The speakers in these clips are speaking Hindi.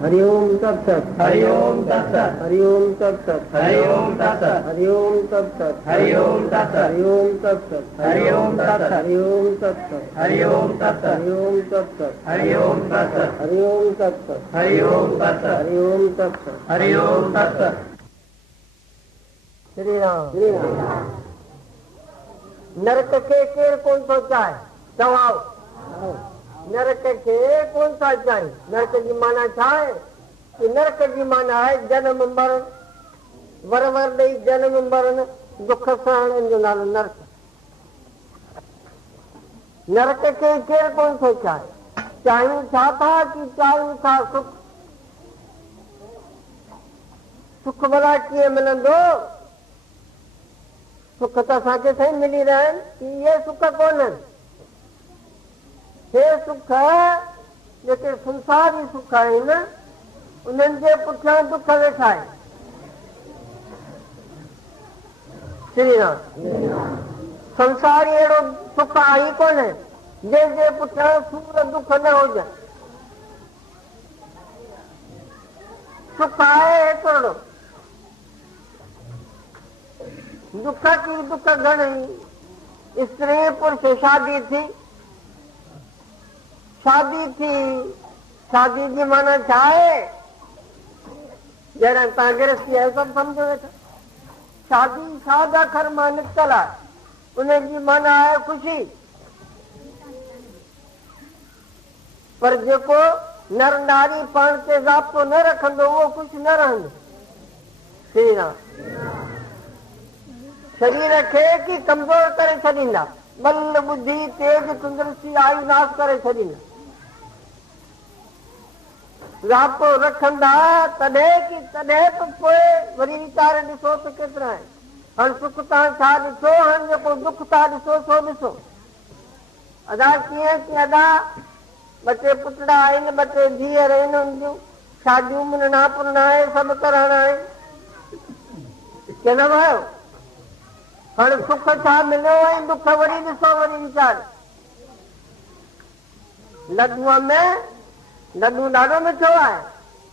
हरि ओम तत्सत। हरि ओम तत्सत। हरि ओम तत्सत। हरि ओम तत्सत। हरि ओम तत्सत। हरि ओम तत्सत। हरि ओम तत्सत। हरि ओम तत्सत। हरि ओम तत्सत। हरि ओम तत्सत। हरि ओम तत्सत। हरि ओम तत्सत। हरि ओम तत्सत। हरि ओम तत्सत। हरि ओम तत्सत। हरि ओम तत्सत। श्री राम। श्री राम। नरक के केर कौन सोचा है? जवाब। नरक के कौन सा चाहे? नरक की माना छाए कि नरक की माना है जन्म मरण, वर वर नहीं जन्म मरण दुख सहन जो नालो नरक। नरक के केर कौन सोचा है? चाहिए छा था कि चाहिए था सुख? सुख भला किए मिलंदो? सुख तो असांखे सही मिली रहे कि ये सुख कोन है। हे सुख जेके संसारी सुख आहिनि उन्हनि जे पुठियां दुख वेठा आहिनि। श्री राम। संसारी अहिड़ो सुख आहे कोन जंहिंजे पुठियां सूर दुख न हुजनि। सुख आहे हिकिड़ो, दुख की दुख घणई। स्त्री पुरुष शादी थी, शादी थी, शादी की माना छा है? जरा तव्हां गृहस्थी है सब समझो वेठा। शादी शाद अखर मां निकतल आहे, उनजी माना है खुशी। पर जेको नर नारी पाण ते ज़ाब्तो न रखंदो उहो कुछ न रहंदो। श्री राम। शरीर खे की कमज़ोर करे छॾींदा, बल बुद्धि तेज तंदुरुस्ती आयु नाश करे छॾींदा। ज़ाब्तो रखंदा तॾहिं की तॾहिं त पोइ वरी वीचारे ॾिसो त केतिरा आहिनि। हाणे सुख तव्हां छा ॾिसो, हाणे जेको दुख था ॾिसो सो ॾिसो। अदा कीअं की अदा ॿ टे पुटड़ा आहिनि, ॿ टे धीअर आहिनि, उनजूं शादियूं मिलणा पुलणा आहे, सभु करणा आहिनि के न भयो? हाणे सुख छा मिलियो ऐं दुख वरी ॾिसो, वरी वीचार। लड्डूअ में लड्डू ॾाढो मिठो आहे,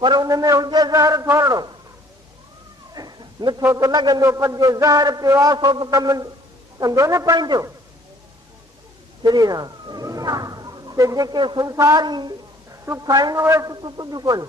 पर हुन में हुजे ज़हर थोरो। मिठो त लॻंदो, पर जो ज़हर पियो आहे सो बि कमु कंदो न पंहिंजो। श्री राम। ते जेके संसारी सुख आहिनि उहे सुख कुझु कोन्हे,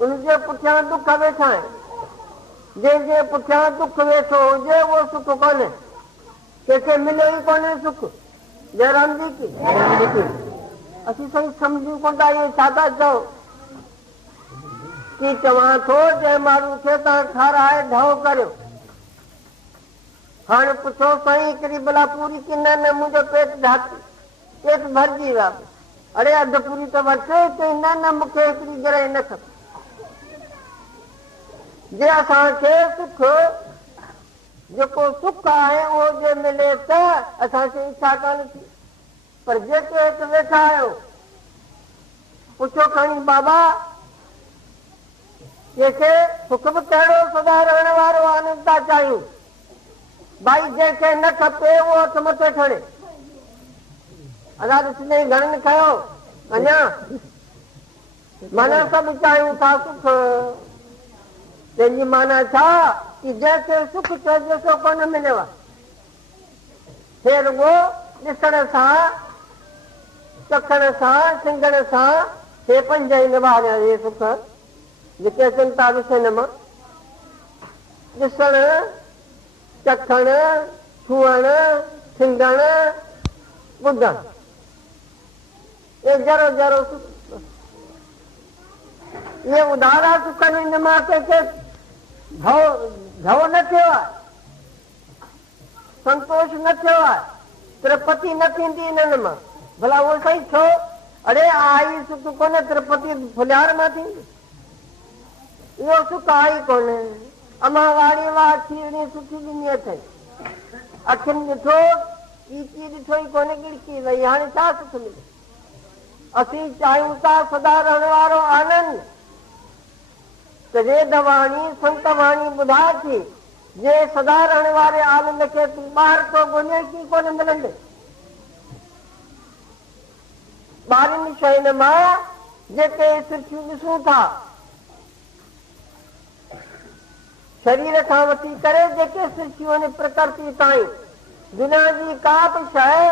उनजे पुठियां दुख वेठा आहिनि। जंहिंजे पुठियां दुख वेठो हुजे उहो सुख कोन्हे। कंहिंखे मिले ई कोन्हे सुख। जयराम जी की असीं सही सम्झूं कोन था इहे छा था चओ की चवां थो जंहिं माण्हू खे तव्हां खाराए ढो करियो। हाणे पुछो साईं हिकिड़ी भला पूरी की न न मुंहिंजो पेट पेट भरिजी विया। अड़े अधु पूरी त वरिसे, चई न न मूंखे हिकिड़ी गिरह न खपे। जे असांखे सुख जेको सुख आहे उहो जे मिले त असांखे इच्छा कान थी। पर जेके हिते वेठा आहियो पुछो खणी बाबा कंहिंखे सुख बि कहिड़ो सदा रहण वारो आनंद था चाहियूं। भाई जंहिंखे न खपे उहो हथ मथे खणे। अञा ॾिसंदे घणनि कयो अञा माना सभु चाहियूं था सुख। तंहिंजी माना छा कि जंहिंखे सुख चइजे सो कोन मिलियो आहे। फिर वो ॾिसण सां चखण सां सिंगण सां हे पंज ई निभारिया हे सुख जेके अचनि था ॾिसण मां। ॾिसण चखण छुअण सिंगण ॿुधण ये जरो जरो सुख। ये उधारा सुख हिन मां कंहिंखे भव न थियो आहे, संतोष न थियो आहे, तृप्ति न थींदी हिननि मां। भला उहो सही छो? अड़े आई सुख कोन्हे, तृप्ति फुलियार मां थींदी। उहो सुख आई कोन्हे। अमां वाड़ी वाह खीरणी सुठी ॾिनी अथई, अखियुनि ॾिठो कीची ॾिठो ई कोन्हे, गिड़की वई। हाणे छा सुख मिले? असीं चाहियूं था सदा रहण वारो आनंद। त वेद वाणी संत वाणी ॿुधाए थी जे सदा रहण वारे आनंद खे तूं ॿाहिरि तो ॻोल्हे की कोन मिलंदे। ॿारनि शयुनि मां जेके सृष्टियूं ॾिसूं था, शरीर खां वठी करे जेके सृष्टियूं आहिनि प्रकृति ताईं, दुनिया जी का बि शइ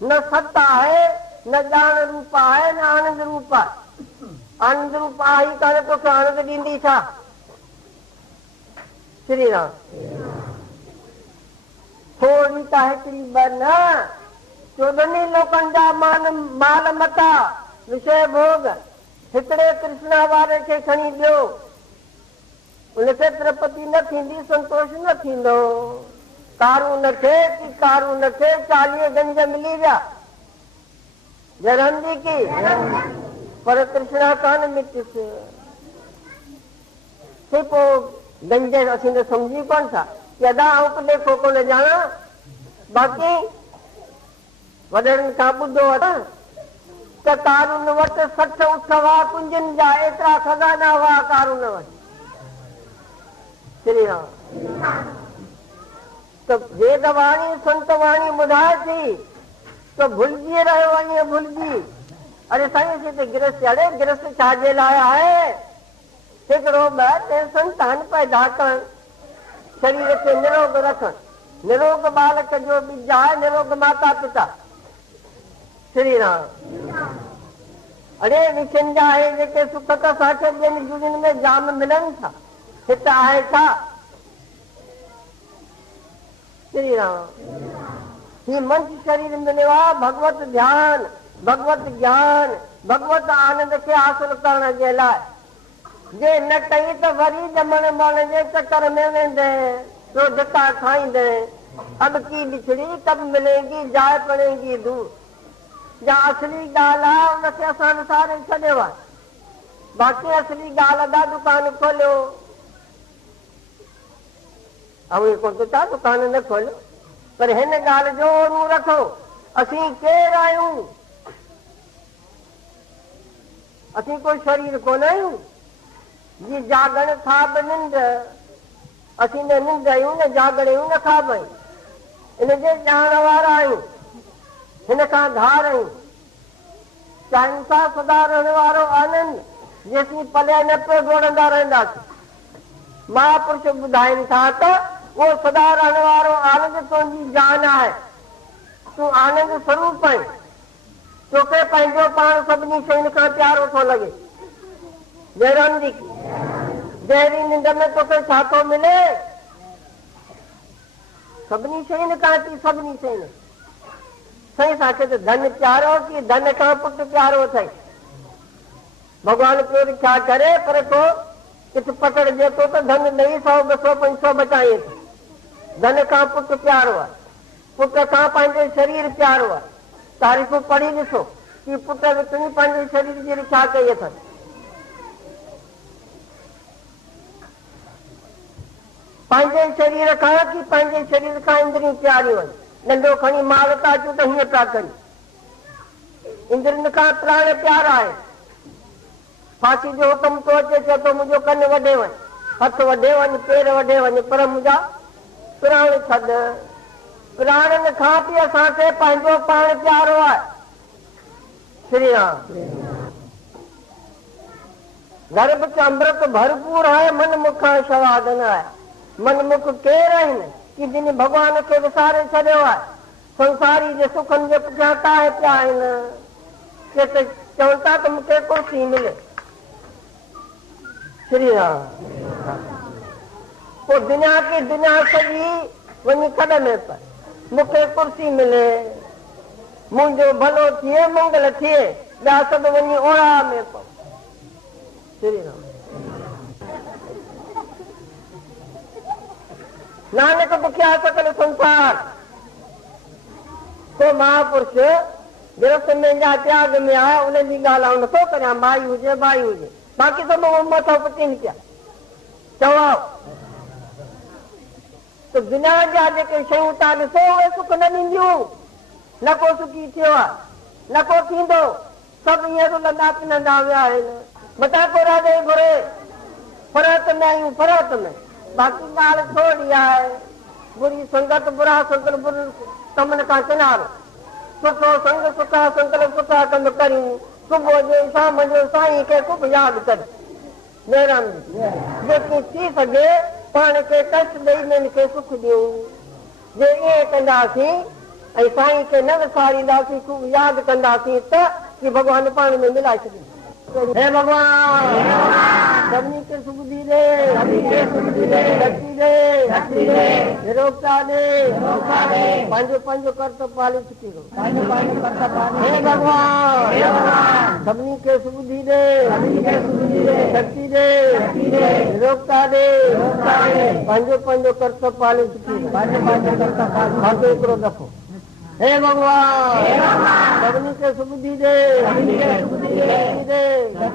न सत्ता आहे, न ॼाण रूप आहे, न आनंद रूप आहे। आनंद रूप आहे ई कान, तोखे आनंद ॾींदी छा? श्री राम। थोड़ी त हिकिड़ी ॿ न, 14 लोकनि जा माल मता विषय भोग हिकिड़े कृष्णा वारे खे खणी ॾियो, उनखे तृप्ति न थींदी, संतोष न थींदो। कारून खे 40 गंज मिली विया, जरंदी की, पर कृष्णा कान मिटिस। पोइ गंज असीं त सम्झी कोन था कि अदा ऐं लेखो कोन ॼाणा। बाक़ी वॾनि खां ॿुधो आहे त कारून वटि 60 उठ हुआ कुंजनि जा, एतिरा खज़ाना हुआ कारून वटि। श्री राम। त वेदवाणी संतवाणी ॿुधाए थी तो भुलिजी रहियो वञे, भुलिजी। अरे साईं असीं त गिरस्त, अड़े गिरस्त छाजे लाइ आहे? हिकिड़ो ॿ संतान पैदा कनि, शरीर खे निरोग रखनि। निरोग बालक जो बीज आहे, निरोग माता पिता। श्री राम। अड़े विषयनि जा आहे जेके सुख त असांखे ॿियनि जुड़ियुनि में जाम मिलनि था, हिते आहे छा? श्री राम। ही मनुष्य शरीर मिलियो आहे भगवत ध्यान, भगवत ज्ञान, भगवत आनंद खे हासिल करण जे लाइ। जे न कई त वरी ॼमण मरण जे चक्कर में वेंदे, तो धिका खाईंदे। अब की बिछड़ी कब मिलेगी, जाए पड़ेगी दूर। जा असली ॻाल्हि आहे उनखे असां विसारे छॾियो आहे। बाक़ी असली ॻाल्हि अदा दुकान खोलियो, ऐं कोन थो छा दुकान न खोलियो, पर हिन ॻाल्हि जो ओनू रखो, असीं केरु आहियूं? असीं कोई शरीर कोन आहियूं। जी जागण खाब निंड, असीं न निंड आहियूं, न जागण आहियूं, न खाब आहियूं। इनजे ॼाण वारा आहियूं, हिन खां धार आहियूं। चाहिनि था सदा रहण वारो आनंद, जेसीं पलिया न पियो डोड़ंदा रहंदासीं। महापुरुष ॿुधाइनि था त उहो सदा रहण वारो आनंद तुंहिंजी जान आहे। तूं आनंद स्वरूप आहीं। तोखे पंहिंजो पाण सभिनी शयुनि खां प्यारो थो लॻे। जयराम जी, गहरी निंड में तोखे छा थो मिले? सभिनी शयुनि खां थी, सभिनी शयुनि। साईं असांखे त धन प्यारो की धन खां पुटु प्यारो अथई। भॻवान पियो छा करे, पर तो किथे पकड़जे थो त धन ॾेई 100, 200, 500 बचाए थो। धन खां पुटु प्यारो आहे, पुट खां पंहिंजो शरीर प्यारो आहे। तारीफ़ूं पढ़ी ॾिसो कि पुट विकिणी पंहिंजे शरीर जी रिछा कई अथनि। पंहिंजे शरीर खां कि पंहिंजे शरीर खां इंद्रियूं प्यारियूं आहिनि। नंढो खणी माल था अचूं त हीअं पिया कनि। इंद्रियुनि खां प्राण प्यारा आहे। फांसी जो हुकुम थो अचे, चए थो मुंहिंजो कन वढे वञ, हथ वढे वञ, पेर वढे वञ, पर मुंहिंजा प्राण छॾ। प्राणनि खां बि असांखे पंहिंजो पाण प्यारो आहे। श्री राम। गर्भ च अमृत भरपूर आहे, मन मुखां सवाद न आहे। मनमुख केर आहिनि कि जिन भॻवान खे विसारे छॾियो आहे। संसारी जे सुखनि जे पुठियां काहे पिया आहिनि। के त चवनि था त मूंखे कुर्सी मिले। श्री राम। पोइ दुनिया की दुनिया सॼी वञी कॾ में पए, मूंखे कुर्सी मिले, मुंहिंजो भलो थिए, मंगल थिए, ॿिया सभु वञी ओड़ा में पओ। श्री राम। नानक दुखिया सकल संसार। तो महापुरुष गिरफ्त में जा त्याग में आया, उनजी ॻाल्हि नथो करियां, माई हुजे भाई हुजे, बाक़ी सभु मथो पटीनि पिया। चवां त दुनिया जा जेके शयूं था ॾिसो उहे सुख न ॾींदियूं। न को सुखी थियो आहे, न को थींदो। सभु हींअर रुलंदा पिनंदा विया आहिनि। मथां को राधे घुरे, फरत में आहियूं, फरत में। बाक़ी ॻाल्हि थोरी आहे। बुरी संगत, बुरा संगत, बुरे कमनि खां किनारो। सुठो संग, सुठा संकल्प, सुठा कम करियूं, सुबुह जो शाम जो साईं खे ख़ूब यादि कर नेराम जेकी थी सघे पाण खे कष्ट ॾेई हिननि खे सुख ॾियूं जे ईअं कंदासीं ऐं साईं खे न विसारींदासीं ख़ूब यादि कंदासीं त की भॻवान पाण में मिलाए छॾींदो हे भॻवान सभिनी खे सुख दी दे शक्ति दे निरोगता दे पंहिंजो पंहिंजो कर्तव्य पाले चुकी हे भॻवान सभिनी खे सुख दी दे शक्ति दे निरोगता दे पंहिंजो पंहिंजो कर्तव्य पाले चुकी हिकिड़ो दफ़ो हे भॻवान सभिनी खे सुख दी दे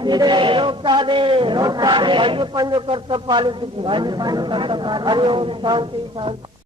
निरोगता दे पंहिंजो पंहिंजो कर्तव्य पाले चुकी हरिओम शांति शांति